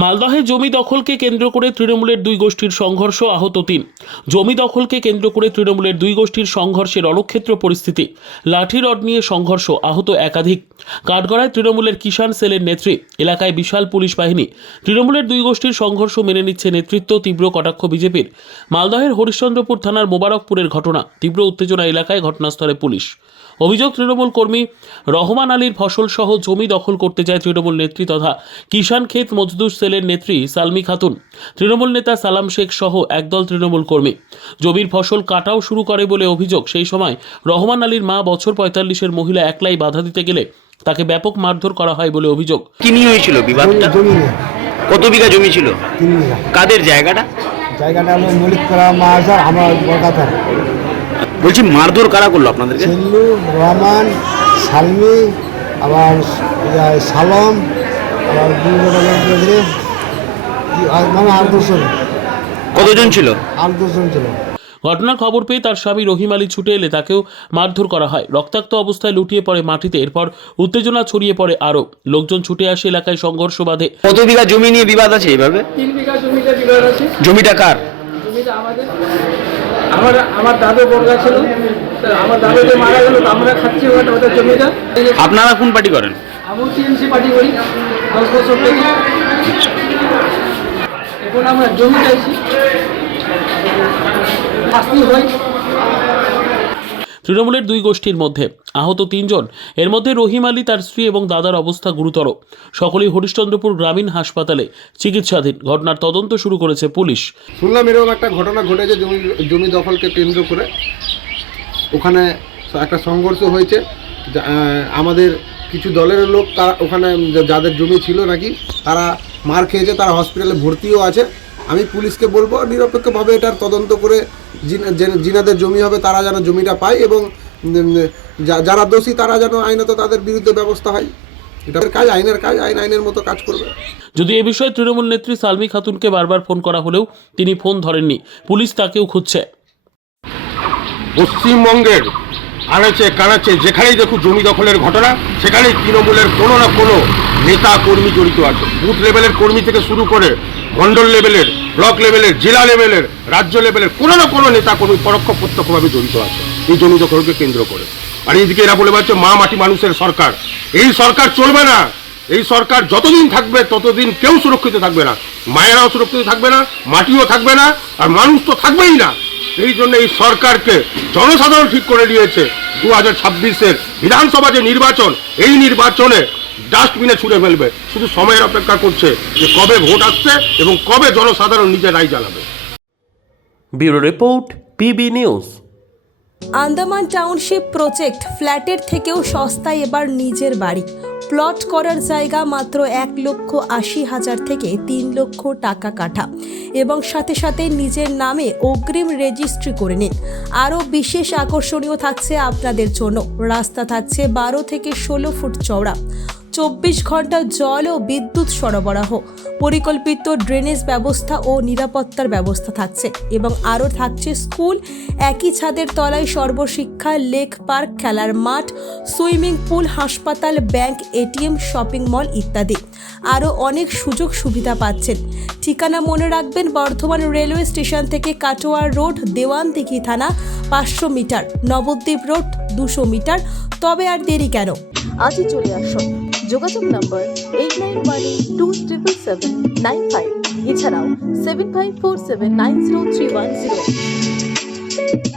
মালদহে জমি দখলকে কেন্দ্র করে তৃণমূলের দুই গোষ্ঠীর সংঘর্ষ, আহত ৩। জমি দখলকে কেন্দ্র করে তৃণমূলের দুই গোষ্ঠীর সংঘর্ষে রণক্ষেত্র পরিস্থিতি। লাঠি রড নিয়ে সংঘর্ষ, আহত একাধিক। কাঠগড়ায় তৃণমূলের কিষাণ সেলের নেত্রী, এলাকায় বিশাল পুলিশ বাহিনী। তৃণমূলের দুই গোষ্ঠীর সংঘর্ষ মেনে নিচ্ছে নেতৃত্ব, তীব্র কটাক্ষ বিজেপির। মালদহের হরিশ্চন্দ্রপুর থানার মোবারকপুরের ঘটনা, তীব্র উত্তেজনা এলাকায়, ঘটনাস্থলে পুলিশ। অভিযোগ, তৃণমূল কর্মী রহমান আলীর ফসল সহ জমি দখল করতে যায় তৃণমূল নেত্রী তথা কিষাণ ক্ষেত মজদুর সেলের নেত্রী সালমি খাতুন। তৃণমূল নেতা সালাম শেখ সহ একদল তৃণমূল কর্মী জমির ফসল কাটাও শুরু করে বলে অভিযোগ। সেই সময় রহমান আলীর মা, বছর ৪৫-এর মহিলা, একলাই বাধা দিতে গেলে তাকে ব্যাপক মারধর করা হয় বলে অভিযোগ। কি নিয়ে হয়েছিল বিবাদটা? কত বিঘা জমি ছিল? 3 বিঘা। কাদের জায়গাটা? জায়গাটা হলো মলিকপাড়া মাহাজার, আমার বরকাতার। বলছি মারধর কারা করলো আপনাদেরকে? সিল্লু, রহমান, সালমি, আবার সালম, আবার মানে 8-10 জন। কতজন ছিল? 8-10 জন ছিল। ঘটনার খবর পেয়ে তার স্বামী রহিম আলী ছুটে এলে তাকেও মারধর করা হয়। রক্তাক্ত অবস্থায় লুটিয়ে পড়ে মাটিতে। এরপর উত্তেজনা ছড়িয়ে পড়ে আরও। লোকজন ছুটে আসে, এলাকায় সংঘর্ষ বাধে। কত বিঘা জমি নিয়ে বিবাদ আছে এইভাবে? 3 বিঘা জমিতে বিবাদ আছে। জমিটা কার? জমিটা আমাদের। আমার দাদু বর্গা ছিল, আমার দাদু যে মারা গেল, আমরা খাচ্ছি ওটা জমিটা। আপনারা কোন পার্টি করেন? আমি টিএমসি পার্টি করি 10 বছর থেকে। এখন আমরা জমি চাইছি, শাস্তি হয়। তৃণমূলের দুই গোষ্ঠীর মধ্যে আহত ৩ জন। এর মধ্যে রহিম আলী, তার স্ত্রী এবং দাদার অবস্থা গুরুতর। সকলেই হরিশ্চন্দ্রপুর গ্রামীণ হাসপাতালে চিকিৎসাধীন। ঘটনার তদন্ত শুরু করেছে পুলিশ। শুনলাম এরকম একটা ঘটনা ঘটেছে জমি দখলকে কেন্দ্র করে। ওখানে একটা সংঘর্ষ হয়েছে। আমাদের কিছু দলের লোক, তারা ওখানে যাদের জমি ছিল নাকি তারা মার খেয়েছে, তারা হসপিটালে ভর্তিও আছে। আমি পুলিশকে বলবো নিরপেক্ষভাবে এটার তদন্ত করে যিনাদের জমি হবে তারা যেন জমিটা পায়, এবং যারা দোষী তারা যেন আইনত তাদের বিরুদ্ধে ব্যবস্থা হয়। এটার কাজ আইনের কাজ, আইনের মতো কাজ করবে। যদি এ বিষয়ে তৃণমূল নেত্রী সালমি খাতুনকে বারবার ফোন করা হলেও তিনি ফোন ধরেননি। পুলিশ তাকেও খুঁজছে। পশ্চিমবঙ্গের আনাচে কানাচে যেখানেই দেখুন জমি দখলের ঘটনা, সেখানেই তৃণমূলের কোনো না কোনো নেতা কর্মী জড়িত আছে। বুথ লেভেলের কর্মী থেকে শুরু করে মণ্ডল লেভেলের, ব্লক লেভেলের, জেলা লেভেলের, রাজ্য লেভেলের কোনো না কোনো নেতা কর্মী পরোক্ষ প্রত্যক্ষভাবে জড়িত আছে এই জমি দখলকে কেন্দ্র করে। আর এইদিকে এরা বলে পাচ্ছে মা মাটি মানুষের সরকার। এই সরকার চলবে না। এই সরকার যতদিন থাকবে ততদিন কেউ সুরক্ষিত থাকবে না। মায়েরাও সুরক্ষিত থাকবে না, মাটিও থাকবে না, আর মানুষ তো থাকবেই না। এই জন্য এই সরকারকে জনসাধারণ ঠিক করে নিয়েছে 2026-এর বিধানসভা যে নির্বাচন, এই নির্বাচনে ডাস্টবিনে ছুড়ে ফেলবে। শুধু সময়ের অপেক্ষা করছে যে কবে ভোট আসছে এবং কবে জনসাধারণ নিজের রায় জানাবে। Bureau report, PB news. Andaman township project, ফ্ল্যাটের থেকেও সস্তায় এবার নিজের বাড়ি। প্লট করার জায়গা মাত্র 1,80,000 থেকে 3 লক্ষ টাকা কাঠা, এবং সাথে সাথে নিজের নামে অগ্রিম রেজিস্ট্রি করে নিন। আরও বিশেষ আকর্ষণীয় থাকছে আপনাদের জন্য। রাস্তা থাকছে 12 থেকে 16 ফুট চওড়া, 24 ঘন্টা জল ও বিদ্যুৎ সরবরাহ, পরিকল্পিত ড্রেনেজ ব্যবস্থা ও নিরাপত্তার ব্যবস্থা থাকছে, এবং আরও থাকছে স্কুল, একই ছাদের তলায় সর্বশিক্ষা, লেক পার্ক, খেলার মাঠ, সুইমিং পুল, হাসপাতাল, ব্যাংক, এটিএম, শপিং মল ইত্যাদি। আরও অনেক সুযোগ সুবিধা পাচ্ছেন। ঠিকানা মনে রাখবেন, বর্ধমান রেলওয়ে স্টেশন থেকে কাটোয়ার রোড, দেওয়ানদিঘি থানা 500 মিটার, নবদ্বীপ রোড 200 মিটার। তবে আর দেরি কেন, আজই চলে আসুন। যোগাযোগ নম্বর 8912777955, এছাড়াও 7547903108।